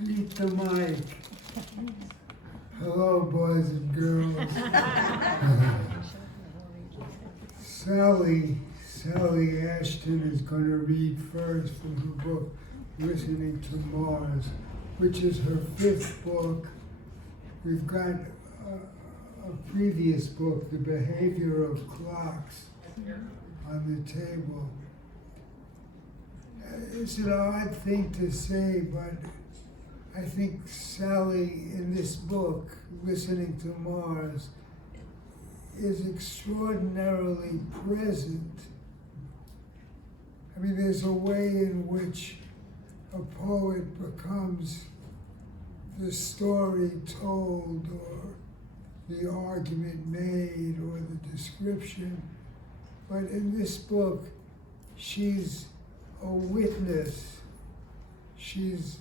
Meet the mic. Hello, boys and girls. Sally Ashton is going to read first from her book, Listening to Mars, which is her 5th book. We've got a previous book, The Behavior of Clocks, on the table. It's an odd thing to say, but I think Sally, in this book, Listening to Mars, is extraordinarily present. I mean, there's a way in which a poet becomes the story told, or the argument made, or the description. But in this book, she's a witness. She's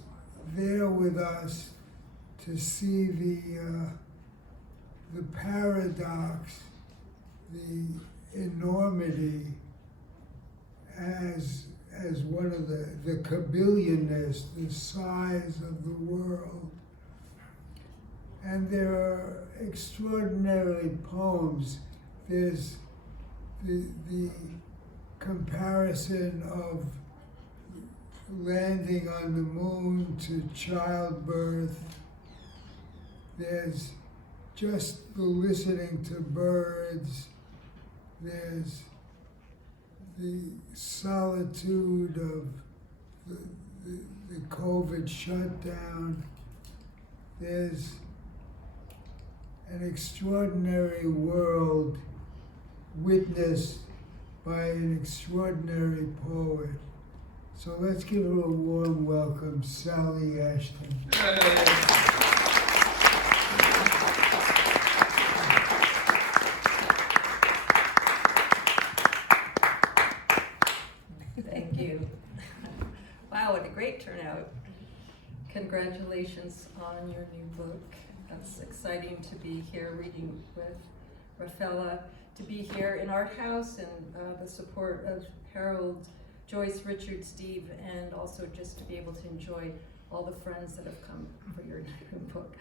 there with us to see the paradox, the enormity, as one of the cabillionness, the size of the world. And there are extraordinary poems. There's the comparison of landing on the moon to childbirth. There's just the listening to birds. There's the solitude of the COVID shutdown. There's an extraordinary world witnessed by an extraordinary poet. So let's give her a warm welcome, Sally Ashton. Thank you. Wow, what a great turnout. Congratulations on your new book. It's exciting to be here reading with Rafaella, to be here in Art House and the support of Harold, Joyce, Richard, Steve, and also just to be able to enjoy all the friends that have come for your new book.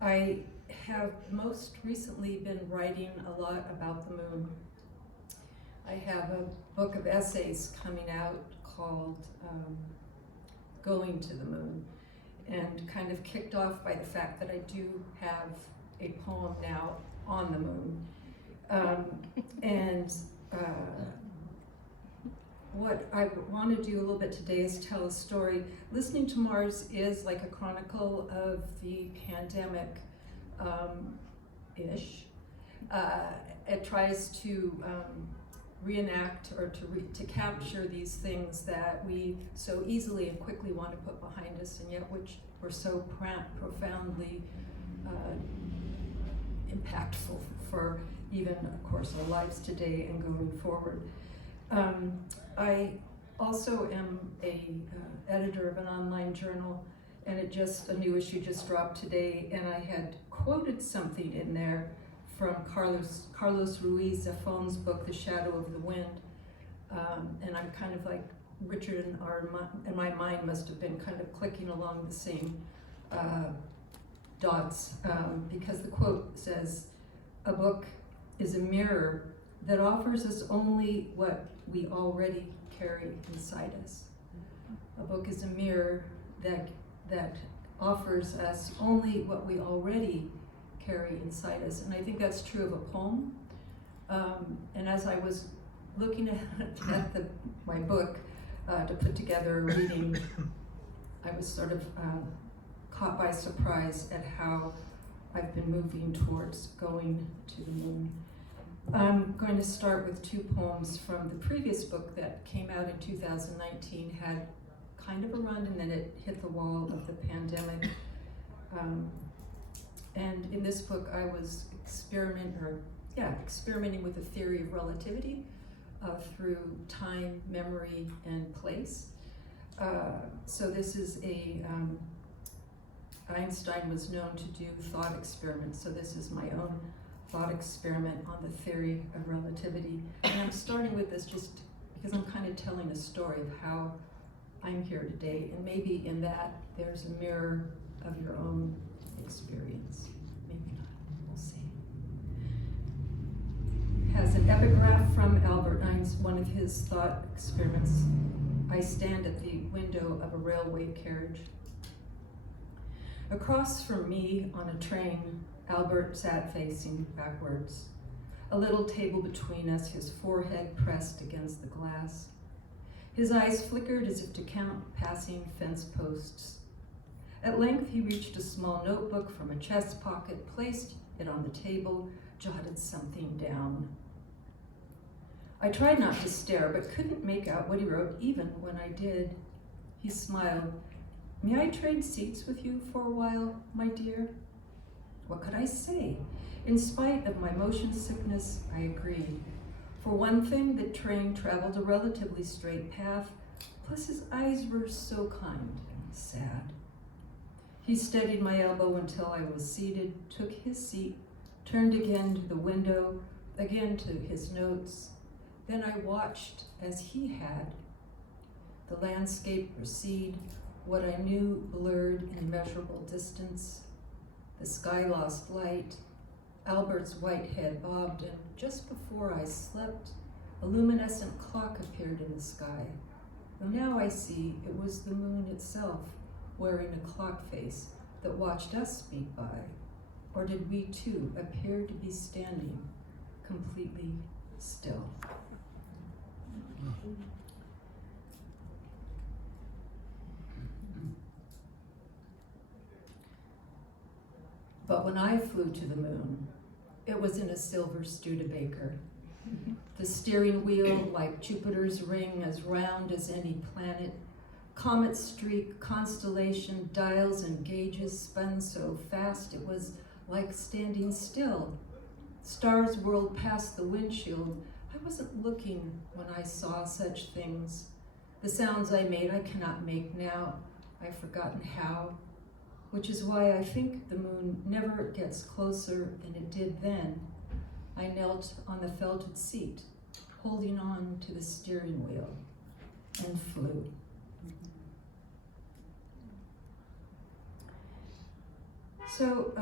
I have most recently been writing a lot about the moon. I have a book of essays coming out called Going to the Moon, and kind of kicked off by the fact that I do have a poem now on the moon. What I want to do a little bit today is tell a story. Listening to Mars is like a chronicle of the pandemic, ish. It tries to reenact or to capture these things that we so easily and quickly want to put behind us, and yet which were so profoundly impactful for even, of course, our lives today and going forward. I also am a editor of an online journal, and a new issue just dropped today, and I had quoted something in there from Carlos Ruiz Zafón's book, The Shadow of the Wind. And I'm kind of like Richard, and my mind must have been kind of clicking along the same dots, because the quote says, "A book is a mirror that offers us only what we already carry inside us." A book is a mirror that offers us only what we already carry inside us. And I think that's true of a poem. And as I was looking at my book to put together a reading, I was sort of caught by surprise at how I've been moving towards going to the moon. I'm going to start with 2 poems from the previous book that came out in 2019, had kind of a run, and then it hit the wall of the pandemic. And in this book, I was experimenting with the theory of relativity through time, memory, and place. So this is Einstein was known to do thought experiments, so this is my own thought experiment on the theory of relativity. And I'm starting with this just because I'm kind of telling a story of how I'm here today, and maybe in that there's a mirror of your own experience. Maybe not, we'll see. Has an epigraph from Albert Einstein, one of his thought experiments. I stand at the window of a railway carriage. Across from me on a train, Albert sat facing backwards. A little table between us, his forehead pressed against the glass. His eyes flickered as if to count passing fence posts. At length, he reached a small notebook from a chest pocket, placed it on the table, jotted something down. I tried not to stare, but couldn't make out what he wrote, even when I did. He smiled. May I trade seats with you for a while, my dear? What could I say? In spite of my motion sickness, I agreed. For one thing, the train traveled a relatively straight path, plus his eyes were so kind and sad. He steadied my elbow until I was seated, took his seat, turned again to the window, again to his notes. Then I watched as he had. The landscape recede, what I knew blurred in immeasurable distance. The sky lost light. Albert's white head bobbed, and just before I slept, a luminescent clock appeared in the sky. Though now I see it was the moon itself, wearing a clock face that watched us speed by. Or did we too appear to be standing completely still? But when I flew to the moon, it was in a silver Studebaker. The steering wheel, like Jupiter's ring, as round as any planet. Comet streak, constellation, dials and gauges spun so fast it was like standing still. Stars whirled past the windshield. I wasn't looking when I saw such things. The sounds I made I cannot make now. I've forgotten how. Which is why I think the moon never gets closer than it did then. I knelt on the felted seat, holding on to the steering wheel, and flew. So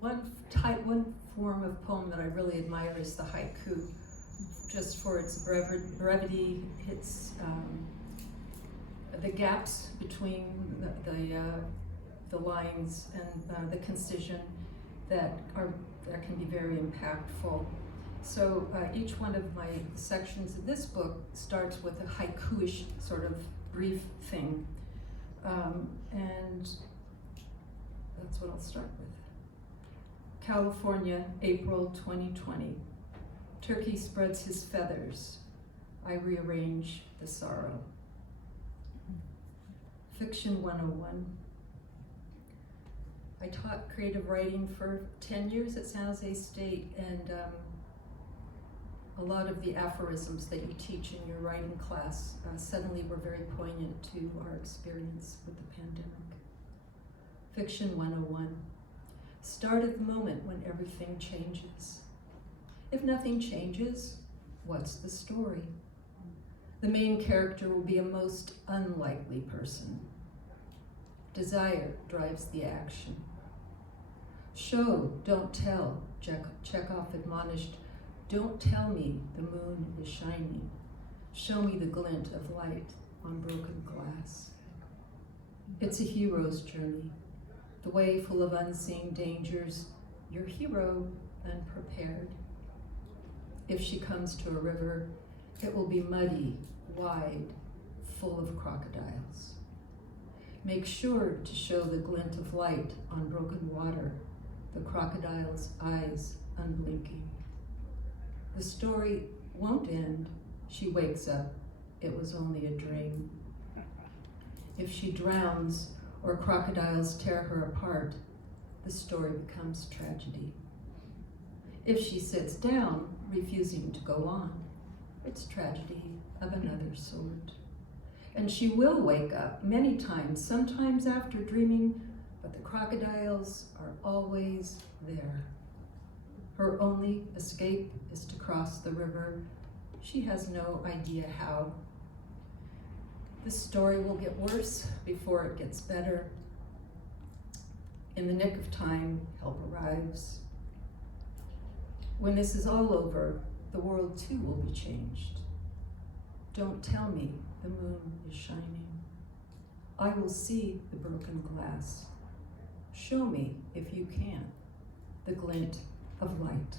one form of poem that I really admire is the haiku, just for its brevity, its the gaps between the lines and the concision that can be very impactful. So each one of my sections of this book starts with a haiku-ish sort of brief thing, and that's what I'll start with. California, April 2020. Turkey spreads his feathers. I rearrange the sorrow. Fiction 101. I taught creative writing for 10 years at San José State, and a lot of the aphorisms that you teach in your writing class suddenly were very poignant to our experience with the pandemic. Fiction 101. Start at the moment when everything changes. If nothing changes, what's the story? The main character will be a most unlikely person. Desire drives the action. Show, don't tell, Chekhov admonished. Don't tell me the moon is shining. Show me the glint of light on broken glass. It's a hero's journey, the way full of unseen dangers, your hero unprepared. If she comes to a river, it will be muddy, wide, full of crocodiles. Make sure to show the glint of light on broken water, the crocodile's eyes unblinking. The story won't end. She wakes up. It was only a dream. If she drowns or crocodiles tear her apart, the story becomes tragedy. If she sits down, refusing to go on, it's tragedy of another sort. And she will wake up many times, sometimes after dreaming, but the crocodiles are always there. Her only escape is to cross the river. She has no idea how. The story will get worse before it gets better. In the nick of time, help arrives. When this is all over, the world too will be changed. Don't tell me the moon is shining. I will see the broken glass. Show me, if you can, the glint of light.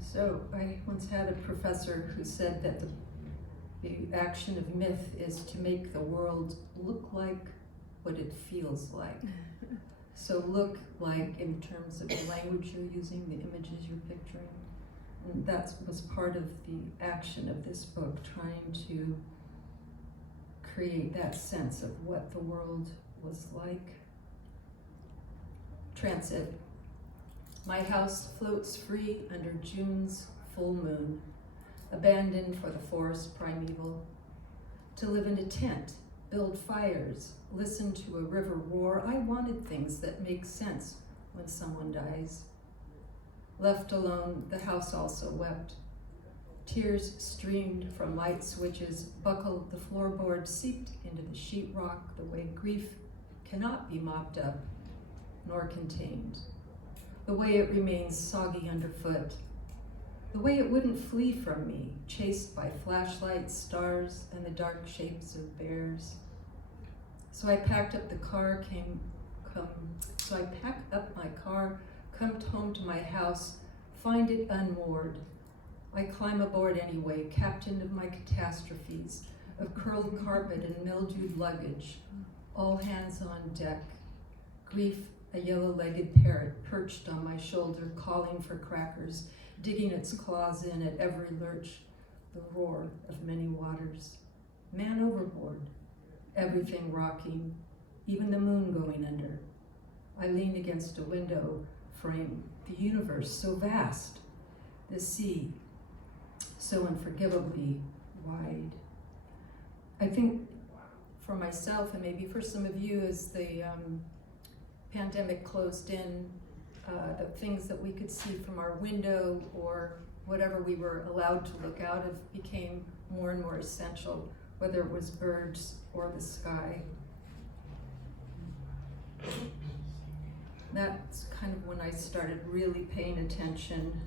So I once had a professor who said that the action of myth is to make the world look like what it feels like. So look like in terms of the language you're using, the images you're picturing. And that was part of the action of this book, trying to create that sense of what the world was like. Transit. My house floats free under June's full moon, abandoned for the forest primeval. To live in a tent, build fires, listen to a river roar. I wanted things that make sense when someone dies. Left alone, the house also wept. Tears streamed from light switches, buckled the floorboard, seeped into the sheetrock the way grief cannot be mopped up nor contained. The way it remains soggy underfoot. The way it wouldn't flee from me, chased by flashlights, stars, and the dark shapes of bears. So I packed up my car, come home to my house, find it unmoored. I climb aboard anyway, captain of my catastrophes, of curled carpet and mildewed luggage, all hands on deck. Grief, a yellow-legged parrot perched on my shoulder, calling for crackers, digging its claws in at every lurch, the roar of many waters. Man overboard, everything rocking, even the moon going under. I lean against a window frame, the universe so vast, the sea so unforgivably wide. I think for myself, and maybe for some of you, as the pandemic closed in, the things that we could see from our window or whatever we were allowed to look out of became more and more essential, whether it was birds or the sky. That's kind of when I started really paying attention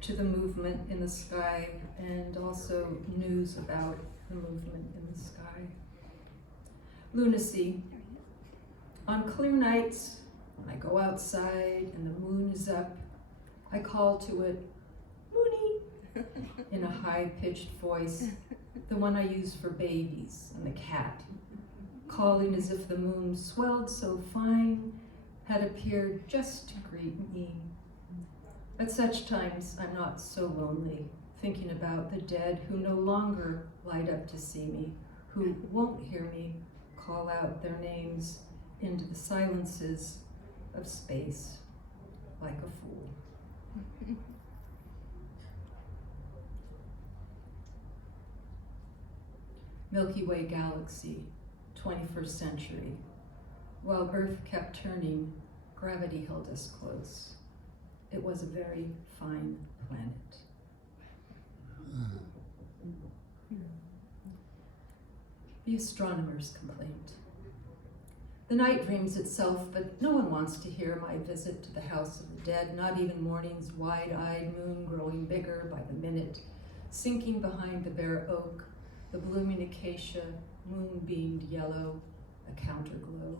to the movement in the sky and also news about the movement in the sky. Lunacy. On clear nights, when I go outside and the moon is up, I call to it, Moony, in a high-pitched voice, the one I use for babies and the cat, calling as if the moon, swelled so fine, had appeared just to greet me. At such times, I'm not so lonely, thinking about the dead who no longer light up to see me, who won't hear me call out their names into the silences of space like a fool. Milky Way galaxy, 21st century. While Earth kept turning, gravity held us close. It was a very fine planet. The astronomer's complaint. The night dreams itself, but no one wants to hear my visit to the house of the dead, not even morning's wide-eyed moon growing bigger by the minute, sinking behind the bare oak, the blooming acacia, moon-beamed yellow, a counterglow.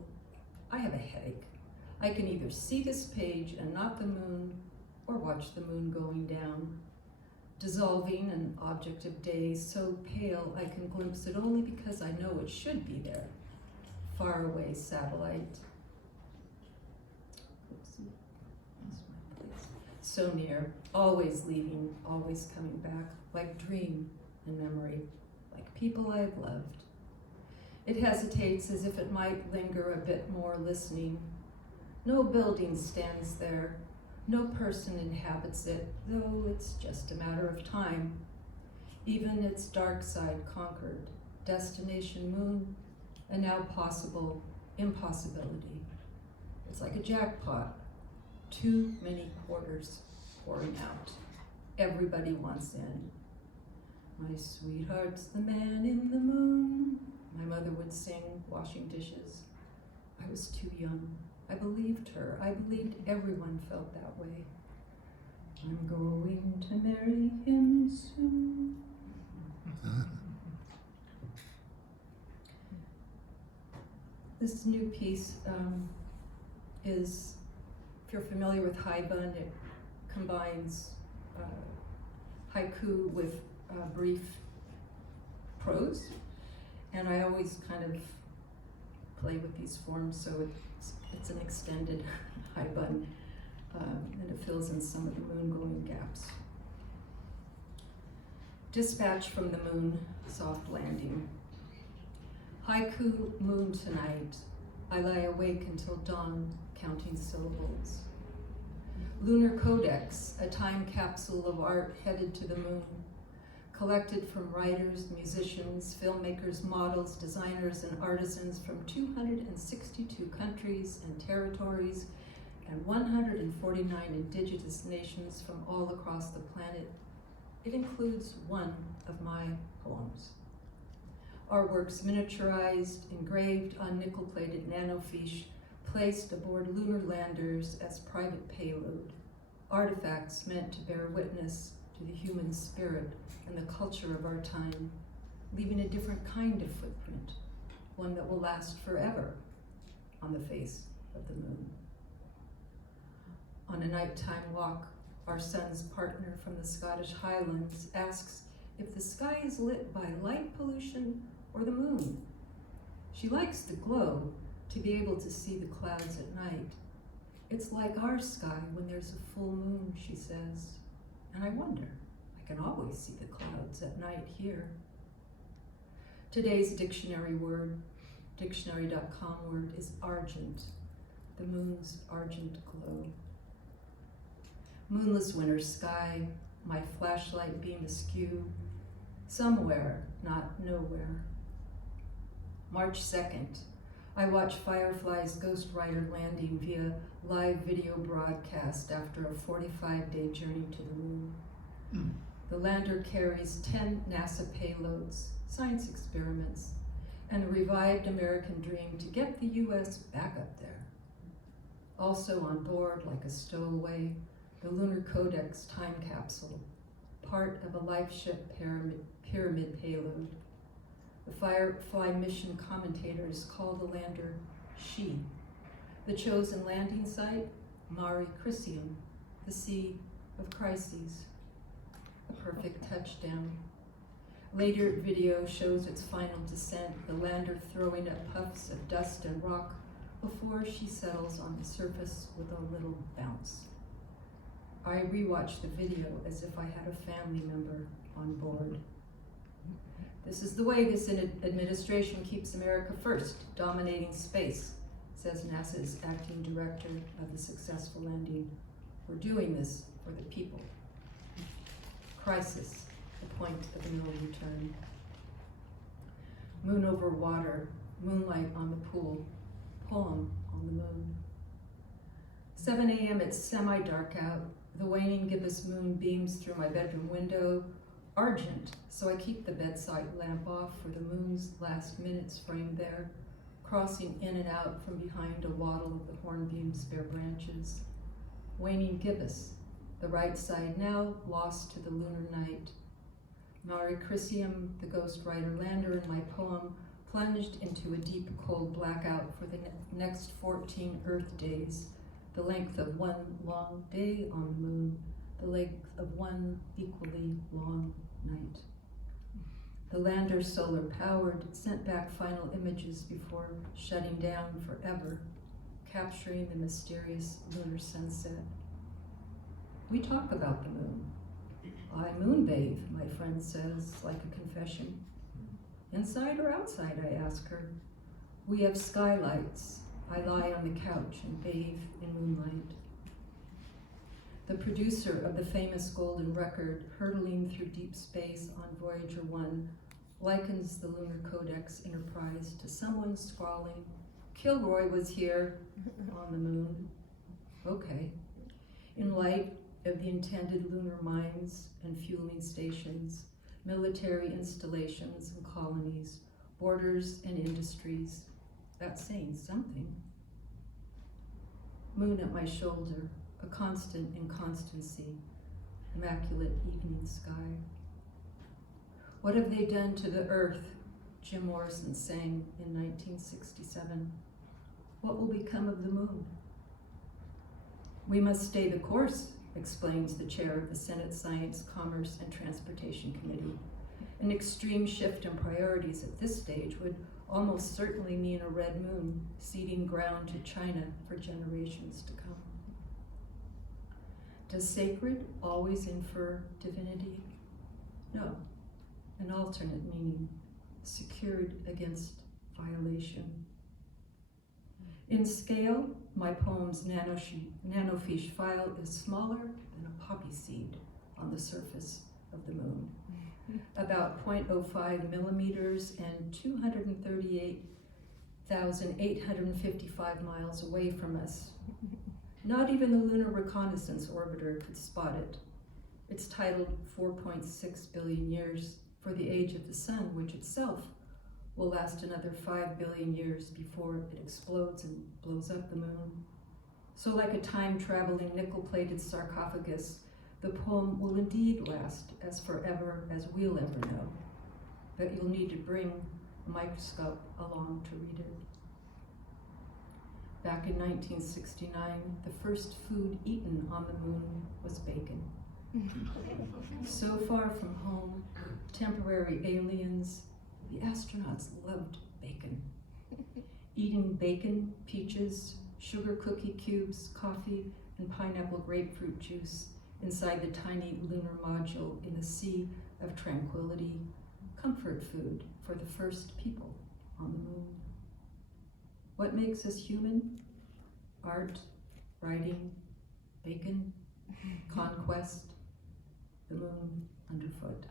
I have a headache. I can either see this page and not the moon, or watch the moon going down. Dissolving an object of day so pale I can glimpse it only because I know it should be there. Far away satellite. Oops, lost my place. So near, always leaving, always coming back, like dream and memory, like people I've loved. It hesitates as if it might linger a bit more listening. No building stands there, no person inhabits it, though it's just a matter of time. Even its dark side conquered, destination moon, a now possible impossibility. It's like a jackpot, Too many quarters pouring out. Everybody wants in. My sweetheart's the man in the moon, my mother would sing, washing dishes. I was too young. I believed her. I believed everyone felt that way. I'm going to marry him soon. This new piece is, if you're familiar with haibun, it combines haiku with brief prose, and I always kind of play with these forms, so it's an extended haibun, and it fills in some of the moon-going gaps. Dispatch from the moon, soft landing. Haiku, moon tonight, I lie awake until dawn, counting syllables. Lunar Codex, a time capsule of art headed to the moon, collected from writers, musicians, filmmakers, models, designers, and artisans from 262 countries and territories and 149 indigenous nations from all across the planet. It includes one of my poems. Our works miniaturized, engraved on nickel-plated nanofiche, placed aboard lunar landers as private payload, artifacts meant to bear witness to the human spirit and the culture of our time, leaving a different kind of footprint, one that will last forever on the face of the moon. On a nighttime walk, our son's partner from the Scottish Highlands asks if the sky is lit by light pollution or the moon. She likes the glow, to be able to see the clouds at night. It's like our sky when there's a full moon, she says. And I wonder, I can always see the clouds at night here. Today's dictionary word, dictionary.com word, is argent, the moon's argent glow. Moonless winter sky, my flashlight beam askew, somewhere, not nowhere. March 2nd, I watch Firefly's Ghostwriter landing via live video broadcast after a 45-day journey to the moon. The lander carries 10 NASA payloads, science experiments, and the revived American dream to get the US back up there. Also on board, like a stowaway, the Lunar Codex time capsule, part of a LifeShip pyramid payload. The Firefly mission commentators call the lander She. The chosen landing site, Mare Crisium, the Sea of Crises. A perfect touchdown. Later video shows its final descent, the lander throwing up puffs of dust and rock before she settles on the surface with a little bounce. I rewatch the video as if I had a family member on board. This is the way this administration keeps America first, dominating space, says NASA's acting director of the successful landing. We're doing this for the people. Crisis, the point of no return. Moon over water, moonlight on the pool, poem on the moon. 7 a.m., it's semi-dark out. The waning gibbous moon beams through my bedroom window, argent, so I keep the bedside lamp off for the moon's last minutes framed there, crossing in and out from behind a wattle of the hornbeam's bare branches. Waning gibbous, the right side now lost to the lunar night. Mare Crisium, the ghostwriter lander in my poem, plunged into a deep cold blackout for the next 14 Earth days, the length of one long day on the moon, the length of one equally long night. The lander, solar powered, sent back final images before shutting down forever, capturing the mysterious lunar sunset. We talk about the moon. I moonbathe, my friend says, like a confession. Inside or outside, I ask her. We have skylights. I lie on the couch and bathe in moonlight. The producer of the famous golden record, hurtling through deep space on Voyager 1, likens the Lunar Codex Enterprise to someone scrawling, "Kilroy was here," on the moon. Okay, in light of the intended lunar mines and fueling stations, military installations and colonies, borders and industries. That's saying something. Moon at my shoulder, a constant inconstancy, immaculate evening sky. What have they done to the earth? Jim Morrison sang in 1967. What will become of the moon? We must stay the course, explains the chair of the Senate Science, Commerce, and Transportation Committee. An extreme shift in priorities at this stage would almost certainly mean a red moon ceding ground to China for generations to come. Does sacred always infer divinity? No, an alternate meaning, secured against violation. In scale, my poem's nanofiche file is smaller than a poppy seed on the surface of the moon, about 0.05 millimeters and 238,855 miles away from us. Not even the Lunar Reconnaissance Orbiter could spot it. It's titled 4.6 billion years for the age of the sun, which itself will last another 5 billion years before it explodes and blows up the moon. So like a time-traveling nickel-plated sarcophagus, the poem will indeed last as forever as we'll ever know. But you'll need to bring a microscope along to read it. Back in 1969, the first food eaten on the moon was bacon. So far from home, temporary aliens, the astronauts loved bacon. Eating bacon, peaches, sugar cookie cubes, coffee, and pineapple grapefruit juice inside the tiny lunar module in the sea of tranquility, comfort food for the first people on the moon. What makes us human? Art, writing, bacon, conquest, the moon underfoot.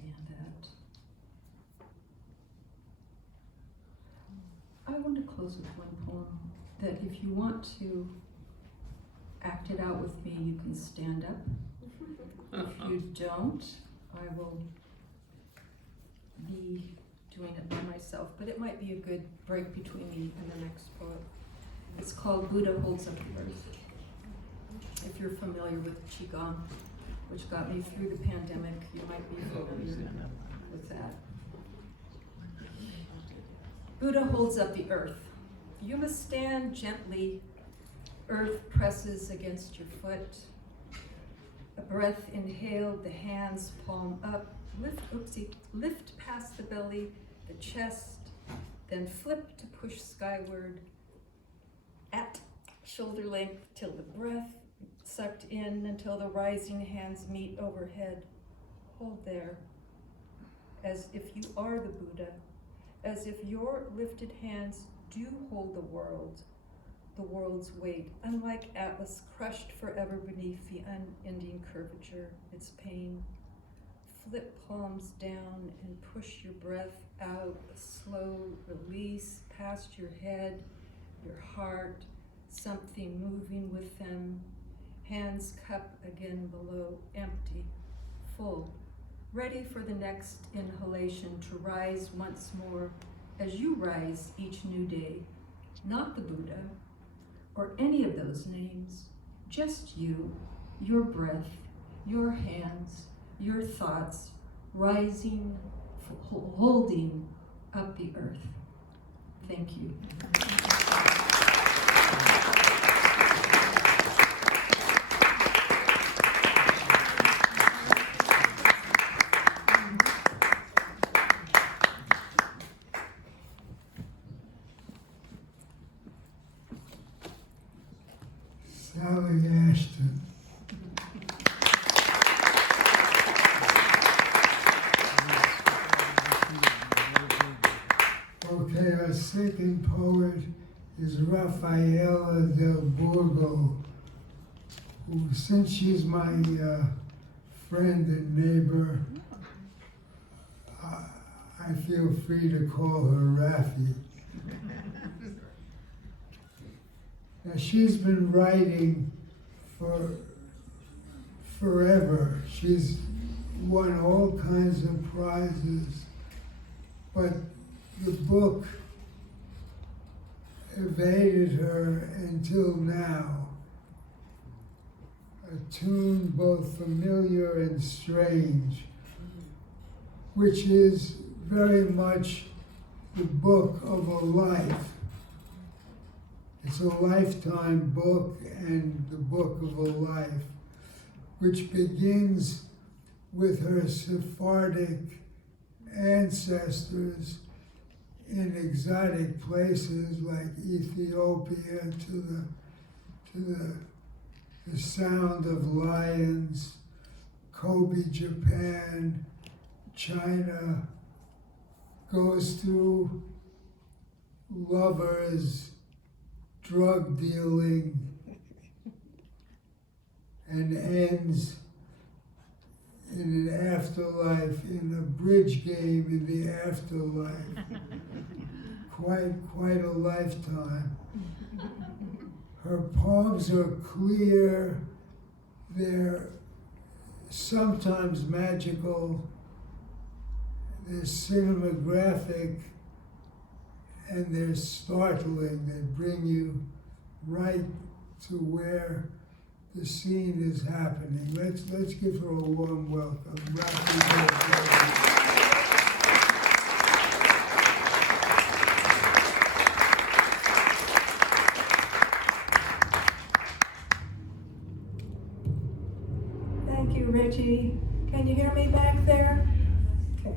And that. I want to close with one poem that if you want to act it out with me, you can stand up. If you don't, I will be doing it by myself, but it might be a good break between me and the next poet. It's called Buddha Holds Up the Earth. If you're familiar with Qigong, which got me through the pandemic, you might be familiar with that. Buddha holds up the earth. You must stand gently. Earth presses against your foot. A breath inhaled, the hands palm up. Lift past the belly, the chest, then flip to push skyward at shoulder length till the breath sucked in until the rising hands meet overhead. Hold there, as if you are the Buddha, as if your lifted hands do hold the world's weight, unlike Atlas crushed forever beneath the unending curvature, its pain. Flip palms down and push your breath out, a slow release past your head, your heart, something moving with them. Hands cup again below, empty, full, ready for the next inhalation to rise once more as you rise each new day. Not the Buddha or any of those names, just you, your breath, your hands, your thoughts, rising, holding up the earth. Thank you. Sally Ashton. Okay, our second poet is Rafaella Del Bourgo, who, since she's my friend and neighbor, I feel free to call her Rafi. Now, she's been writing forever. She's won all kinds of prizes, but the book evaded her until now. A tune both familiar and strange, which is very much the book of a life. It's a lifetime book and the book of a life, which begins with her Sephardic ancestors in exotic places like Ethiopia to the sound of lions, Kobe, Japan, China, goes through lovers, drug dealing, and ends in an afterlife, in a bridge game in the afterlife. Quite a lifetime. Her poems are clear, they're sometimes magical, they're cinematographic, and they're startling. They bring you right to where the scene is happening. Let's give her a warm welcome. Rafaella Del Bourgo. Thank you, Richie. Can you hear me back there? Okay.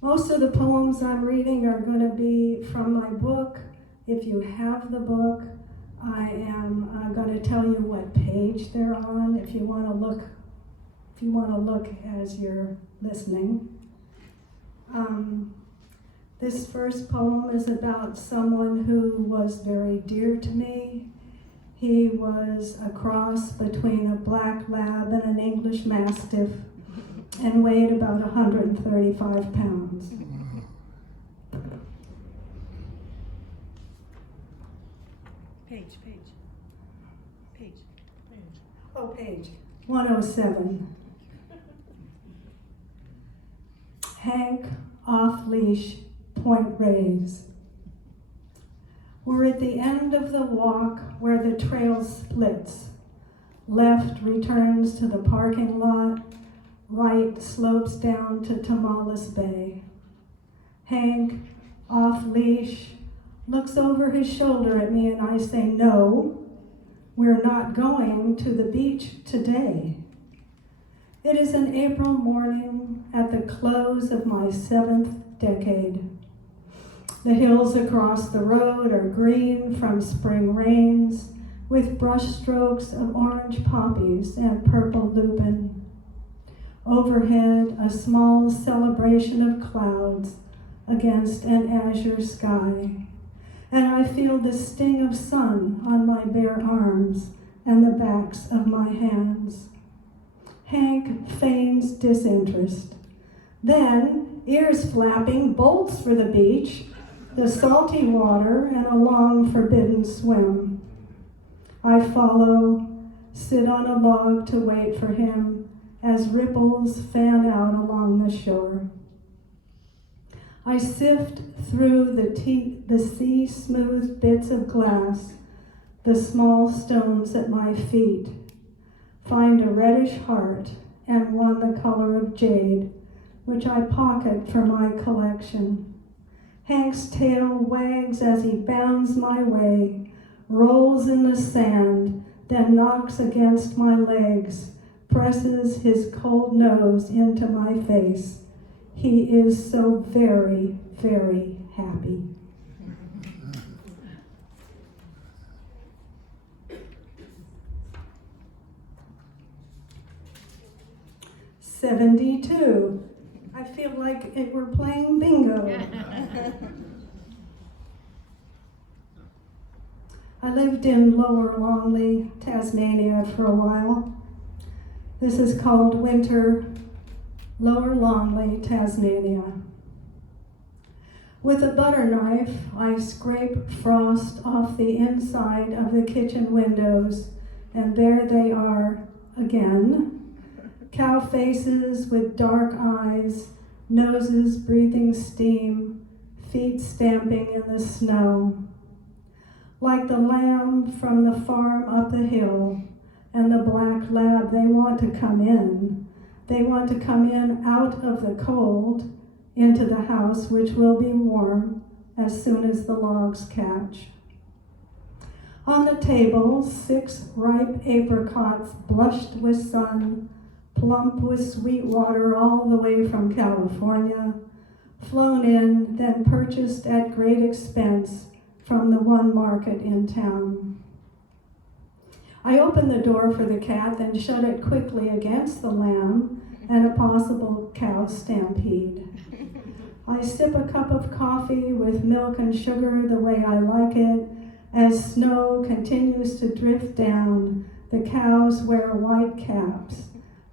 Most of the poems I'm reading are going to be from my book. If you have the book, I am going to tell you what page they're on. If you want to look as you're listening. This first poem is about someone who was very dear to me. He was a cross between a black lab and an English Mastiff and weighed about 135 pounds. Page 107. Hank, off leash, point raise. We're at the end of the walk where the trail splits. Left returns to the parking lot, right slopes down to Tamales Bay. Hank, off leash, looks over his shoulder at me and I say, no, we're not going to the beach today. It is an April morning at the close of my 7th decade. The hills across the road are green from spring rains with brushstrokes of orange poppies and purple lupin. Overhead, a small celebration of clouds against an azure sky. And I feel the sting of sun on my bare arms and the backs of my hands. Hank feigns disinterest. Then, ears flapping, bolts for the beach, the salty water, and a long forbidden swim. I follow, sit on a log to wait for him as ripples fan out along the shore. I sift through the sea-smoothed bits of glass, the small stones at my feet, find a reddish heart and one the color of jade, which I pocket for my collection. Hank's tail wags as he bounds my way, rolls in the sand, then knocks against my legs, presses his cold nose into my face. He is so very, very happy. "72. I feel like we're playing bingo. I lived in Lower Longley, Tasmania for a while. This is called Winter, Lower Longley, Tasmania. With a butter knife, I scrape frost off the inside of the kitchen windows, and there they are again. Cow faces with dark eyes, noses breathing steam, feet stamping in the snow. Like the lamb from the farm up the hill and the black lab, they want to come in. They want to come in out of the cold into the house, which will be warm as soon as the logs catch. On the table, 6 ripe apricots blushed with sun, plump with sweet water all the way from California, flown in, then purchased at great expense from the one market in town. I open the door for the cat, then shut it quickly against the lamb and a possible cow stampede. I sip a cup of coffee with milk and sugar the way I like it. As snow continues to drift down, the cows wear white caps,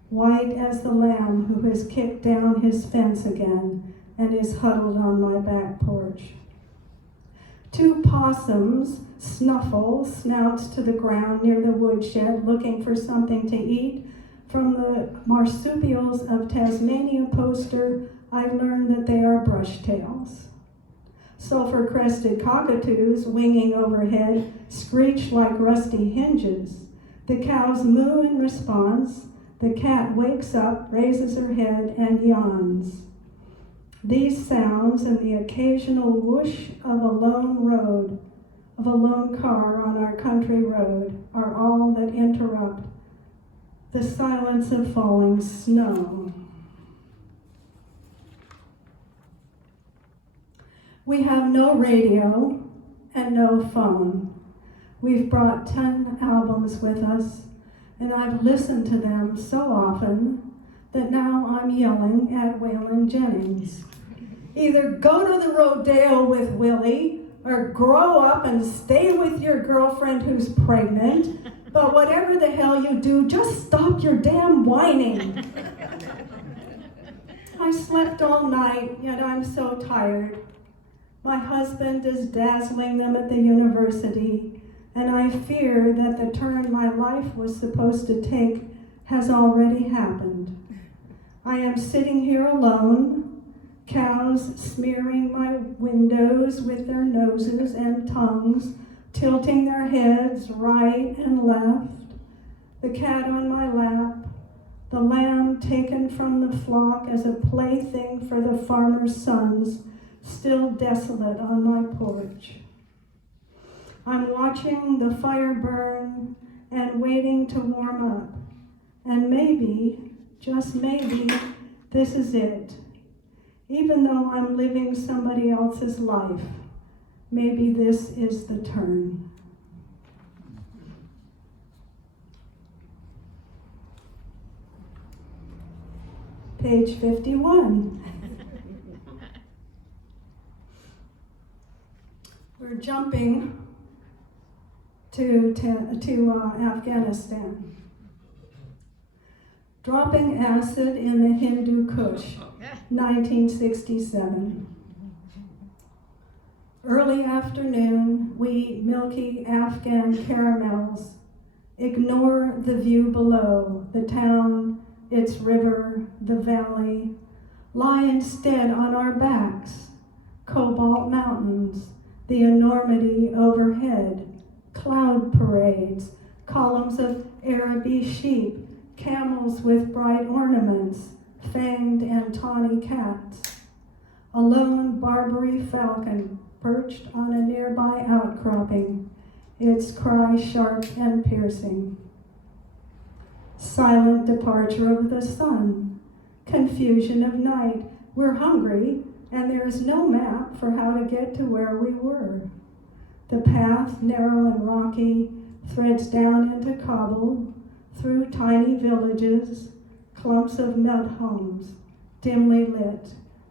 white as the lamb who has kicked down his fence again and is huddled on my back porch. 2 possums snuffle, snouts to the ground near the woodshed, looking for something to eat. From the marsupials of Tasmania poster, I learned that they are brushtails. Sulfur-crested cockatoos, winging overhead, screech like rusty hinges. The cows moo in response. The cat wakes up, raises her head, and yawns. These sounds and the occasional whoosh of a lone car on our country road are all that interrupt the silence of falling snow. We have no radio and no phone. We've brought 10 albums with us, and I've listened to them so often that now I'm yelling at Waylon Jennings. Either go to the rodeo with Willie or grow up and stay with your girlfriend who's pregnant, but whatever the hell you do, just stop your damn whining. I slept all night, yet I'm so tired. My husband is dazzling them at the university, and I fear that the turn my life was supposed to take has already happened. I am sitting here alone, cows smearing my windows with their noses and tongues, tilting their heads right and left, the cat on my lap, the lamb taken from the flock as a plaything for the farmer's sons, still desolate on my porch. I'm watching the fire burn and waiting to warm up, and maybe, just maybe, this is it. Even though I'm living somebody else's life, maybe this is the turn. Page 51. We're jumping to Afghanistan. Dropping acid in the Hindu Kush, 1967. Early afternoon, we eat milky Afghan caramels, ignore the view below, the town, its river, the valley, lie instead on our backs, cobalt mountains, the enormity overhead, cloud parades, columns of Araby sheep, camels with bright ornaments, fanged and tawny cats, a lone Barbary falcon perched on a nearby outcropping, its cry sharp and piercing. Silent departure of the sun, confusion of night. We're hungry, and there is no map for how to get to where we were. The path, narrow and rocky, threads down into Kabul, through tiny villages, clumps of mud homes, dimly lit,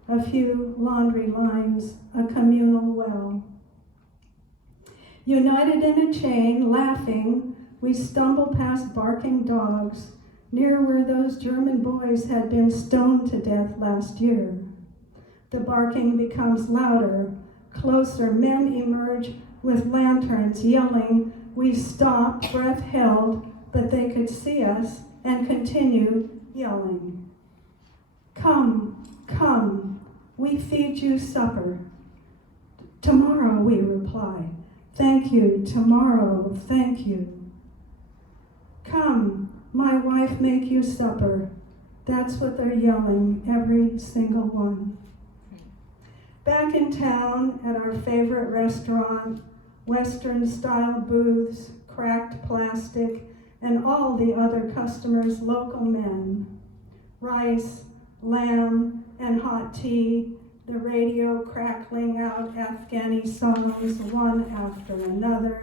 a few laundry lines, a communal well. United in a chain, laughing, we stumble past barking dogs, near where those German boys had been stoned to death last year. The barking becomes louder. Closer, men emerge with lanterns, yelling. We stop, breath held, but they could see us and continue yelling. Come, come, we feed you supper. Tomorrow, we reply. Thank you, tomorrow, thank you. Come, my wife make you supper. That's what they're yelling, every single one. Back in town at our favorite restaurant, Western-style booths, cracked plastic, and all the other customers' local men. Rice, lamb, and hot tea, the radio crackling out Afghani songs one after another.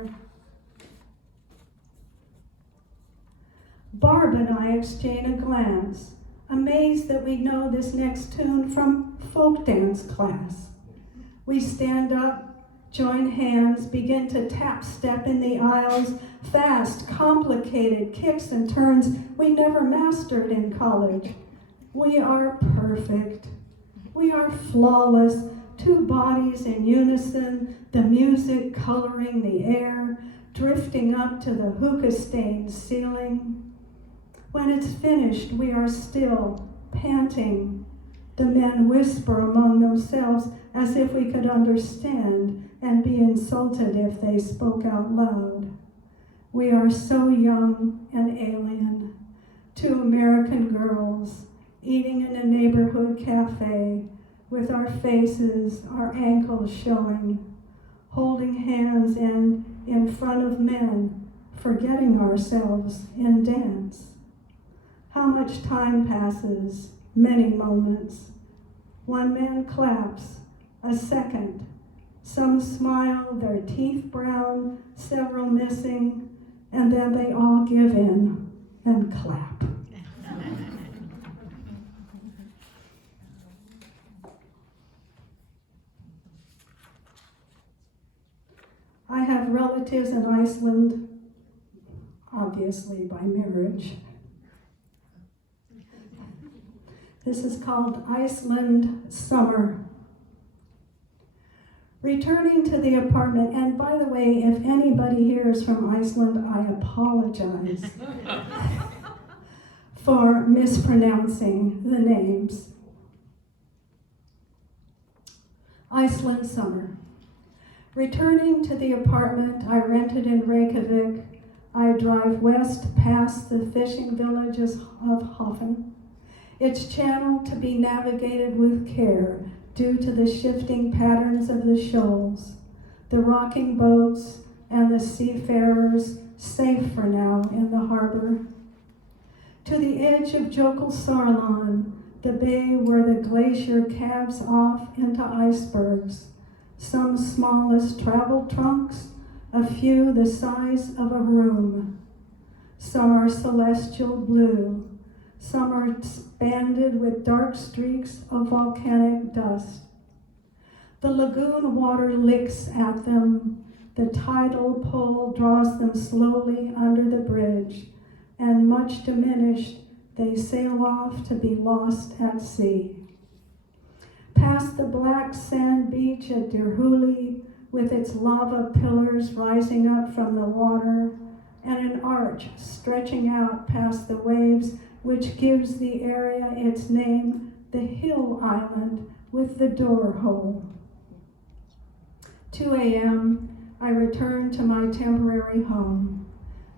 Barb and I exchange a glance, amazed that we know this next tune from folk dance class. We stand up, join hands, begin to tap step in the aisles, fast, complicated kicks and turns we never mastered in college. We are perfect. We are flawless, two bodies in unison, the music coloring the air, drifting up to the hookah-stained ceiling. When it's finished, we are still, panting. The men whisper among themselves as if we could understand and be insulted if they spoke out loud. We are so young and alien, two American girls eating in a neighborhood cafe with our faces, our ankles showing, holding hands and in front of men, forgetting ourselves in dance. How much time passes, many moments. One man claps, a second. Some smile, their teeth brown, several missing, and then they all give in and clap. I have relatives in Iceland, obviously by marriage. This is called Iceland Summer. Returning to the apartment, and by the way, if anybody here is from Iceland, I apologize for mispronouncing the names. Iceland Summer. Returning to the apartment I rented in Reykjavik, I drive west past the fishing villages of Hofen, its channel to be navigated with care due to the shifting patterns of the shoals, the rocking boats, and the seafarers safe for now in the harbor. To the edge of Jökulsárlón, the bay where the glacier calves off into icebergs, some small as travel trunks, a few the size of a room. Some are celestial blue, some are banded with dark streaks of volcanic dust. The lagoon water licks at them, the tidal pull draws them slowly under the bridge, and much diminished, they sail off to be lost at sea. Past the black sand beach at Dirhuli, with its lava pillars rising up from the water, and an arch stretching out past the waves, which gives the area its name, the Hill Island with the door hole. 2 a.m., I return to my temporary home.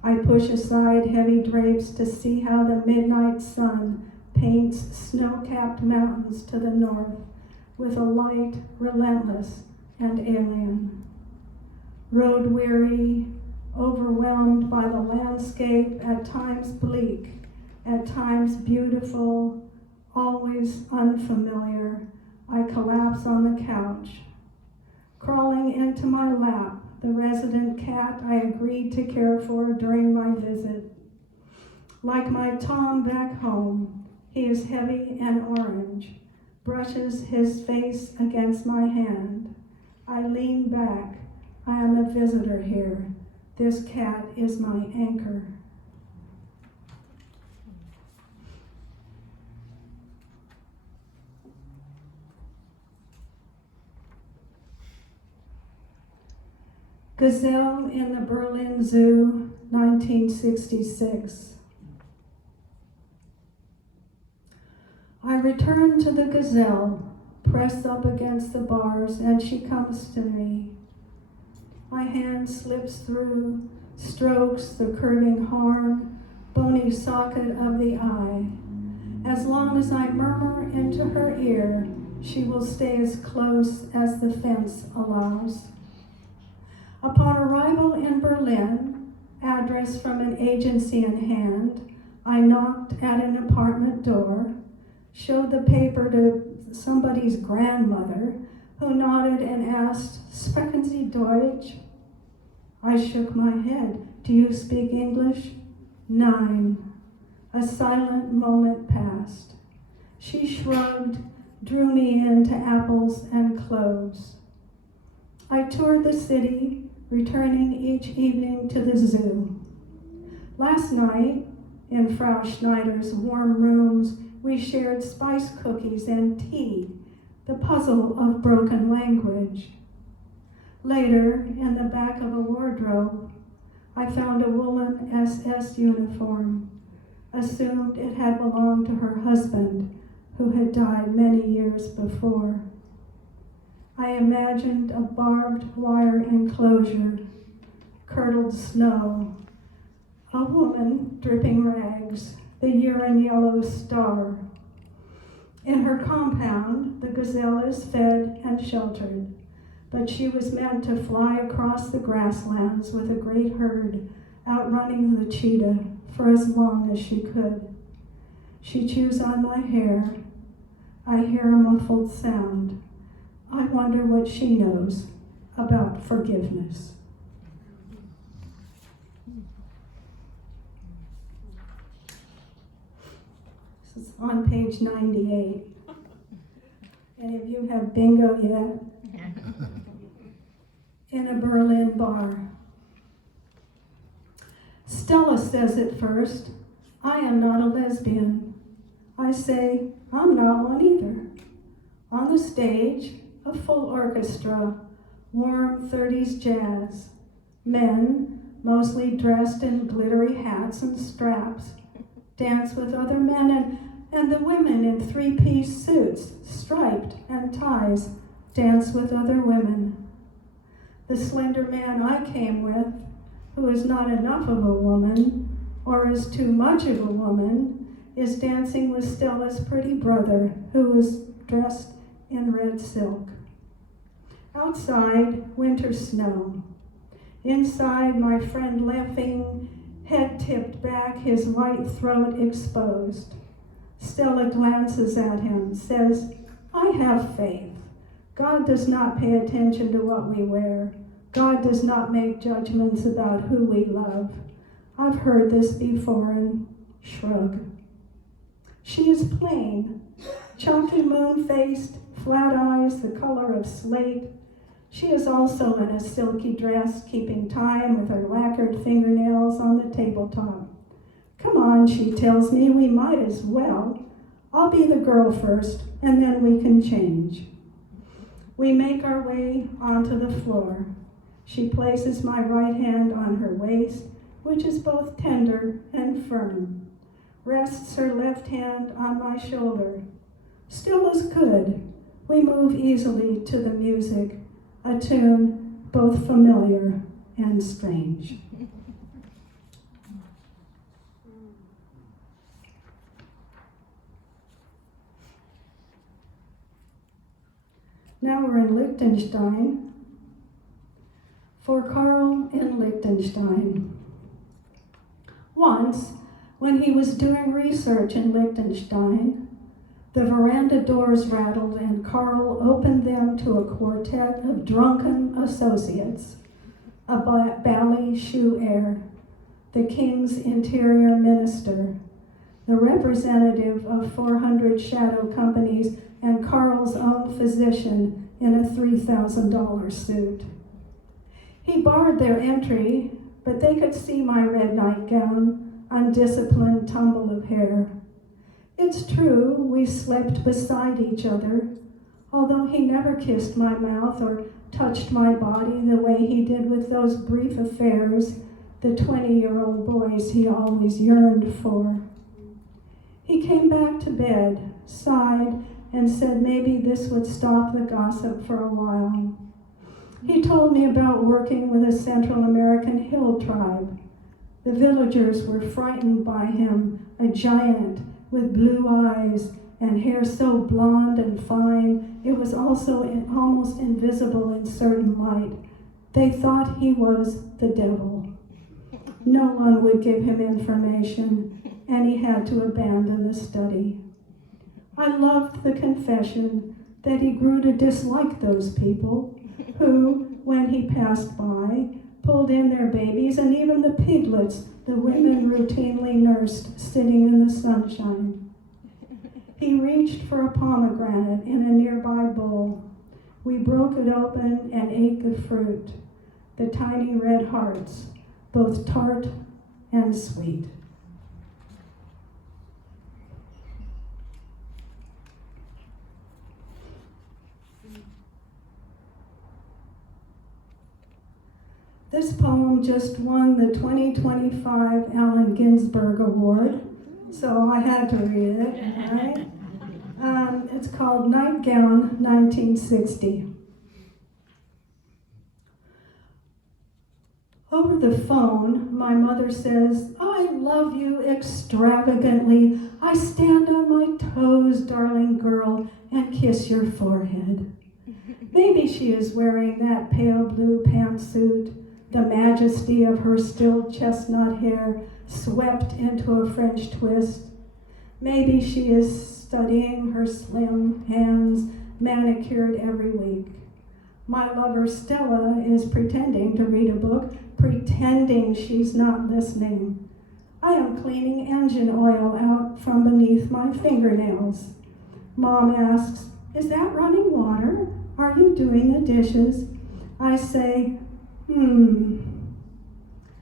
I push aside heavy drapes to see how the midnight sun paints snow-capped mountains to the north with a light relentless and alien. Road-weary, overwhelmed by the landscape, at times bleak, at times beautiful, always unfamiliar, I collapse on the couch. Crawling into my lap, the resident cat I agreed to care for during my visit. Like my Tom back home, he is heavy and orange, brushes his face against my hand. I lean back. I am a visitor here. This cat is my anchor. Gazelle in the Berlin Zoo, 1966. I return to the gazelle, pressed up against the bars, and she comes to me. My hand slips through, strokes the curving horn, bony socket of the eye. As long as I murmur into her ear, she will stay as close as the fence allows. Upon arrival in Berlin, address from an agency in hand, I knocked at an apartment door, showed the paper to somebody's grandmother, who nodded and asked, "Sprechen Sie Deutsch?" I shook my head. "Do you speak English?" "Nein." A silent moment passed. She shrugged, drew me into apples and cloves. I toured the city, returning each evening to the zoo. Last night, in Frau Schneider's warm rooms, we shared spice cookies and tea, the puzzle of broken language. Later, in the back of a wardrobe, I found a woolen SS uniform, assumed it had belonged to her husband, who had died many years before. I imagined a barbed wire enclosure, curdled snow, a woman dripping rags, the urine yellow star. In her compound, the gazelle is fed and sheltered, but she was meant to fly across the grasslands with a great herd, outrunning the cheetah for as long as she could. She chews on my hair. I hear a muffled sound. I wonder what she knows about forgiveness. This is on page 98. Any of you have bingo yet? In a Berlin bar. Stella says at first, "I am not a lesbian." I say, "I'm not one either." On the stage, a full orchestra, warm 30s jazz. Men, mostly dressed in glittery hats and straps, dance with other men, and the women in three-piece suits, striped, and ties, dance with other women. The slender man I came with, who is not enough of a woman, or is too much of a woman, is dancing with Stella's pretty brother, who is dressed in red silk. Outside, winter snow. Inside, my friend laughing, head tipped back, his white throat exposed. Stella glances at him, says, "I have faith. God does not pay attention to what we wear. God does not make judgments about who we love. I've heard this before," and shrug. She is plain, chunky moon-faced, flat eyes the color of slate. She is also in a silky dress, keeping time with her lacquered fingernails on the tabletop. "Come on," she tells me, "we might as well. I'll be the girl first, and then we can change." We make our way onto the floor. She places my right hand on her waist, which is both tender and firm, rests her left hand on my shoulder. Still as good. We move easily to the music, a tune both familiar and strange. Now we're in Liechtenstein. For Carl in Liechtenstein. Once, when he was doing research in Liechtenstein, the veranda doors rattled and Carl opened them to a quartet of drunken associates, a bally shoe heir, the king's interior minister, the representative of 400 shadow companies, and Carl's own physician in a $3,000 suit. He barred their entry, but they could see my red nightgown, undisciplined tumble of hair. It's true, we slept beside each other, although he never kissed my mouth or touched my body the way he did with those brief affairs, the 20-year-old boys he always yearned for. He came back to bed, sighed, and said maybe this would stop the gossip for a while. He told me about working with a Central American hill tribe. The villagers were frightened by him, a giant with blue eyes and hair so blonde and fine it was also almost invisible in certain light. They thought he was the devil. No one would give him information, and he had to abandon the study. I loved the confession that he grew to dislike those people who, when he passed by, pulled in their babies and even the piglets the women routinely nursed sitting in the sunshine. He reached for a pomegranate in a nearby bowl. We broke it open and ate the fruit, the tiny red hearts, both tart and sweet. This poem just won the 2025 Allen Ginsberg Award, so I had to read it, right? It's called Nightgown, 1960. Over the phone, my mother says, "I love you extravagantly. I stand on my toes, darling girl, and kiss your forehead." Maybe she is wearing that pale blue pantsuit, the majesty of her still chestnut hair swept into a French twist. Maybe she is studying her slim hands, manicured every week. My lover Stella is pretending to read a book, pretending she's not listening. I am cleaning engine oil out from beneath my fingernails. Mom asks, "Is that running water? Are you doing the dishes?" I say,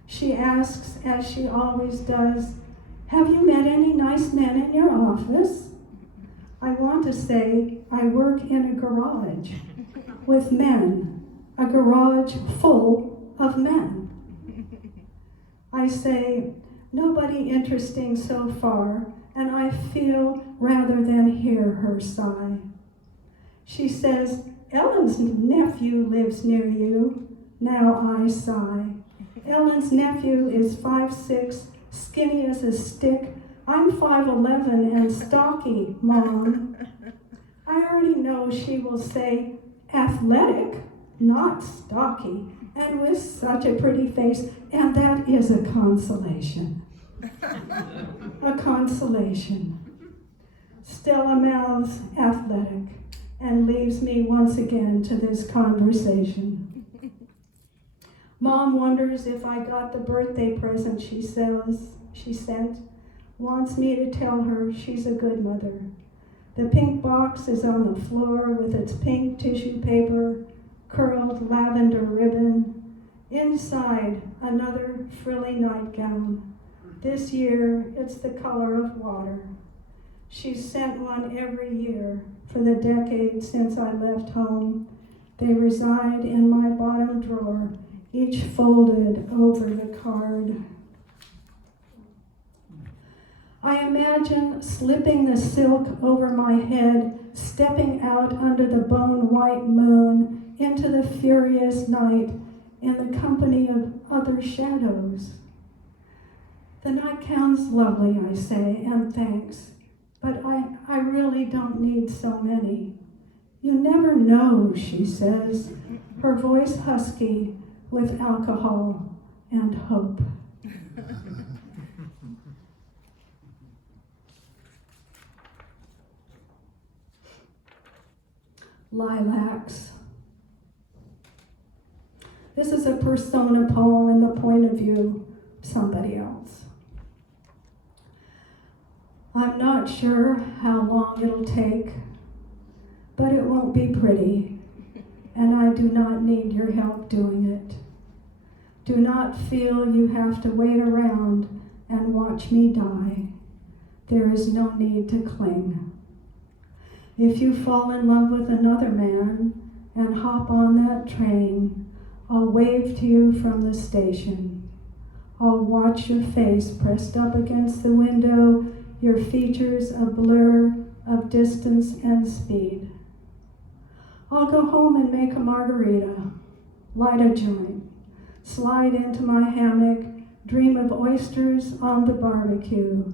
She asks, as she always does, "Have you met any nice men in your office?" I want to say, I work in a garage with men, a garage full of men. I say, "Nobody interesting so far," and I feel rather than hear her sigh. She says, "Ellen's nephew lives near you." Now I sigh. Ellen's nephew is 5'6", skinny as a stick. I'm 5'11" and stocky, Mom. I already know she will say, "Athletic, not stocky," and with such a pretty face, and that is a consolation. A consolation. Stella mouths athletic and leaves me once again to this conversation. Mom wonders if I got the birthday present she sent, wants me to tell her she's a good mother. The pink box is on the floor with its pink tissue paper, curled lavender ribbon. Inside, another frilly nightgown. This year, it's the color of water. She's sent one every year for the decade since I left home. They reside in my bottom drawer, each folded over the card. I imagine slipping the silk over my head, stepping out under the bone-white moon into the furious night in the company of other shadows. The nightgown's lovely, I say, and thanks, but I really don't need so many. You never know, she says, her voice husky with alcohol and hope. Lilacs. This is a persona poem in the point of view of somebody else. I'm not sure how long it'll take, but it won't be pretty, and I do not need your help doing it. Do not feel you have to wait around and watch me die. There is no need to cling. If you fall in love with another man and hop on that train, I'll wave to you from the station. I'll watch your face pressed up against the window, your features a blur of distance and speed. I'll go home and make a margarita, light a joint, slide into my hammock, dream of oysters on the barbecue,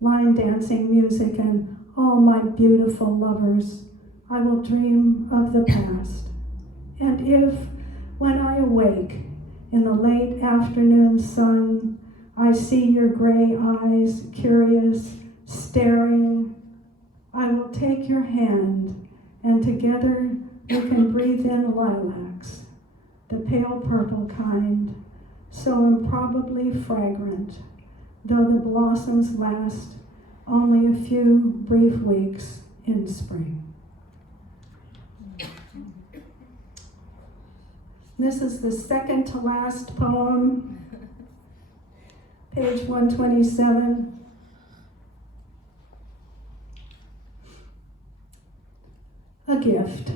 line dancing music and all my beautiful lovers. I will dream of the past. And if, when I awake in the late afternoon sun, I see your gray eyes, curious, staring, I will take your hand, and together we can breathe in lilacs, the pale purple kind, so improbably fragrant, though the blossoms last only a few brief weeks in spring. This is the second to last poem, page 127. A gift.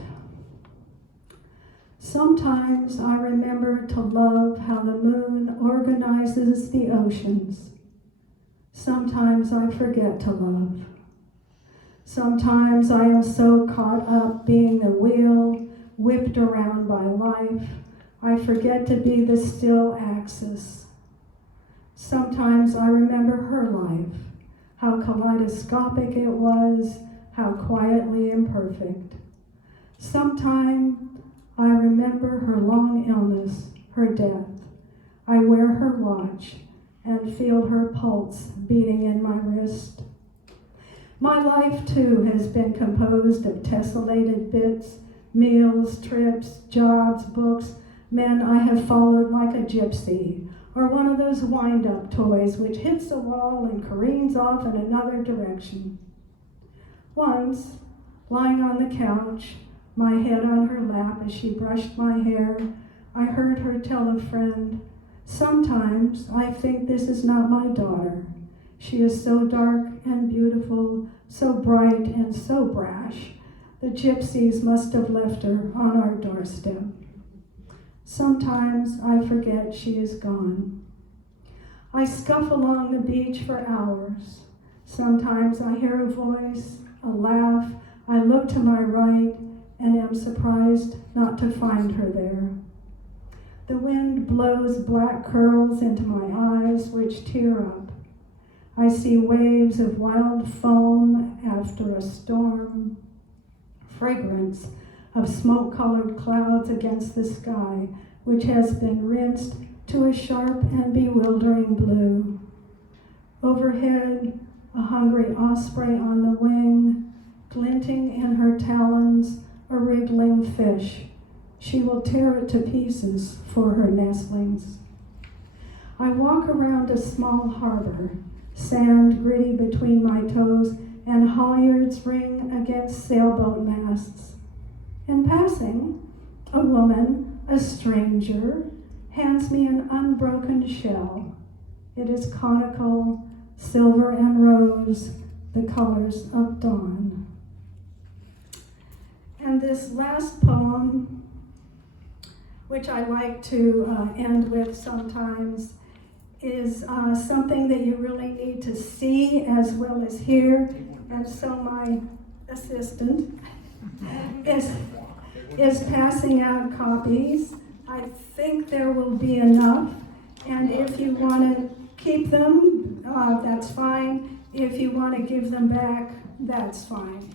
Sometimes I remember to love how the moon organizes the oceans. Sometimes I forget to love. Sometimes I am so caught up being the wheel whipped around by life, I forget to be the still axis. Sometimes I remember her life, how kaleidoscopic it was, how quietly imperfect. Sometimes I remember her long illness, her death. I wear her watch and feel her pulse beating in my wrist. My life, too, has been composed of tessellated bits, meals, trips, jobs, books, men I have followed like a gypsy, or one of those wind-up toys which hits a wall and careens off in another direction. Once, lying on the couch, my head on her lap as she brushed my hair, I heard her tell a friend, "Sometimes I think this is not my daughter. She is so dark and beautiful, so bright and so brash. The gypsies must have left her on our doorstep." Sometimes I forget she is gone. I scuff along the beach for hours. Sometimes I hear a voice, a laugh. I look to my right and am surprised not to find her there. The wind blows black curls into my eyes, which tear up. I see waves of wild foam after a storm, fragrance of smoke-colored clouds against the sky, which has been rinsed to a sharp and bewildering blue. Overhead, a hungry osprey on the wing, glinting in her talons, a wriggling fish. She will tear it to pieces for her nestlings. I walk around a small harbor, sand gritty between my toes, and halyards ring against sailboat masts. In passing, a woman, a stranger, hands me an unbroken shell. It is conical, silver and rose, the colors of dawn. And this last poem, which I like to end with sometimes, is something that you really need to see as well as hear. And so my assistant is passing out copies. I think there will be enough. And if you want to keep them, that's fine. If you want to give them back, that's fine.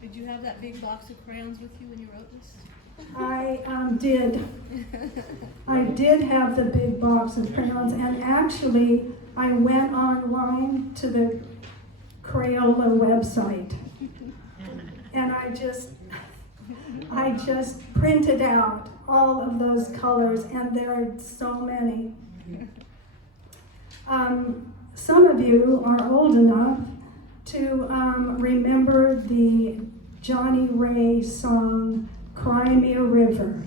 Did you have that big box of crayons with you when you wrote this? I did. I did have the big box of crayons, and actually I went online to the Crayola website, and I just printed out all of those colors, and there are so many. Some of you are old enough to remember the Johnny Ray song, Cry Me a River.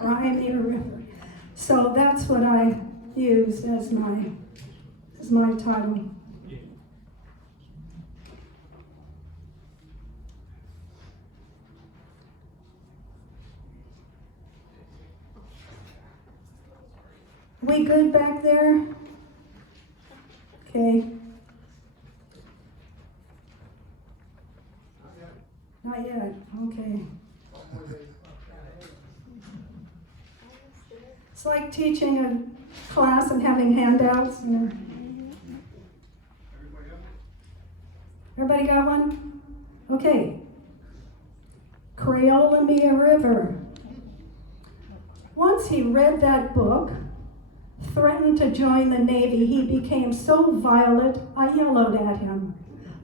Cry Me a River. So that's what I used as my title. We good back there? Okay. Not yet, okay. It's like teaching a class and having handouts. You know. Everybody got one? Okay. Crayola Me a River. Once he read that book, threatened to join the Navy, he became so violent, I yellowed at him,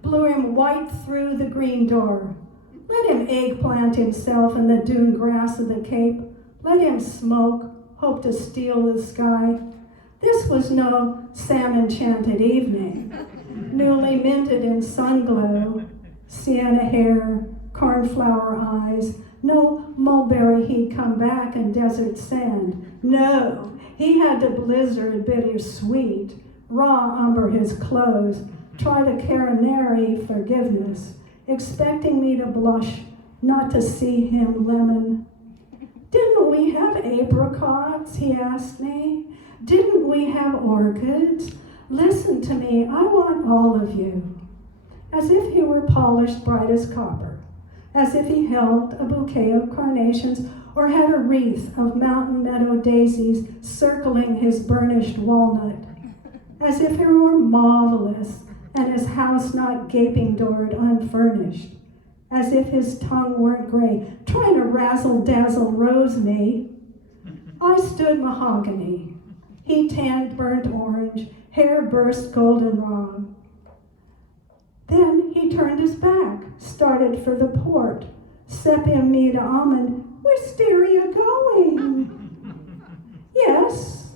blew him white through the green door. Let him eggplant himself in the dune grass of the Cape. Let him smoke, hope to steal the sky. This was no Sam-enchanted evening, newly minted in sunglow, sienna hair, cornflower eyes, no mulberry he'd come back in desert sand. No, he had the blizzard bittersweet, raw umber his clothes, try to carinary forgiveness, expecting me to blush, not to see him lemon. Didn't we have apricots, he asked me. Didn't we have orchids? Listen to me, I want all of you. As if he were polished bright as copper, as if he held a bouquet of carnations or had a wreath of mountain meadow daisies circling his burnished walnut, as if he were marvelous and his house not gaping-doored unfurnished, as if his tongue weren't gray, trying to razzle-dazzle rose me. I stood mahogany. He tanned burnt orange, hair burst goldenrod. Then he turned his back, started for the port. Sepium Mida almond, wisteria going. Yes,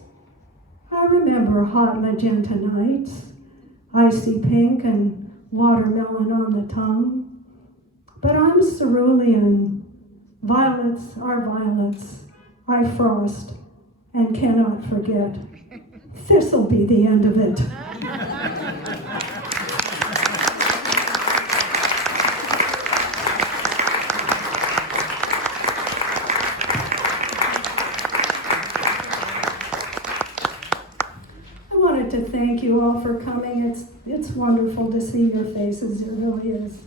I remember hot magenta nights, icy pink and watermelon on the tongue. But I'm cerulean. Violets are violets. I frost and cannot forget. This'll be the end of it. To thank you all for coming. It's wonderful to see your faces. It really is.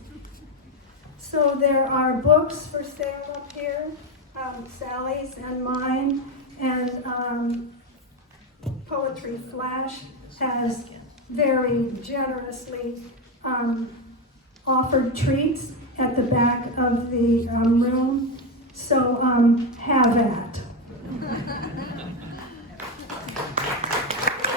So there are books for sale up here, Sally's and mine, and Poetry Flash has very generously offered treats at the back of the room. So have at.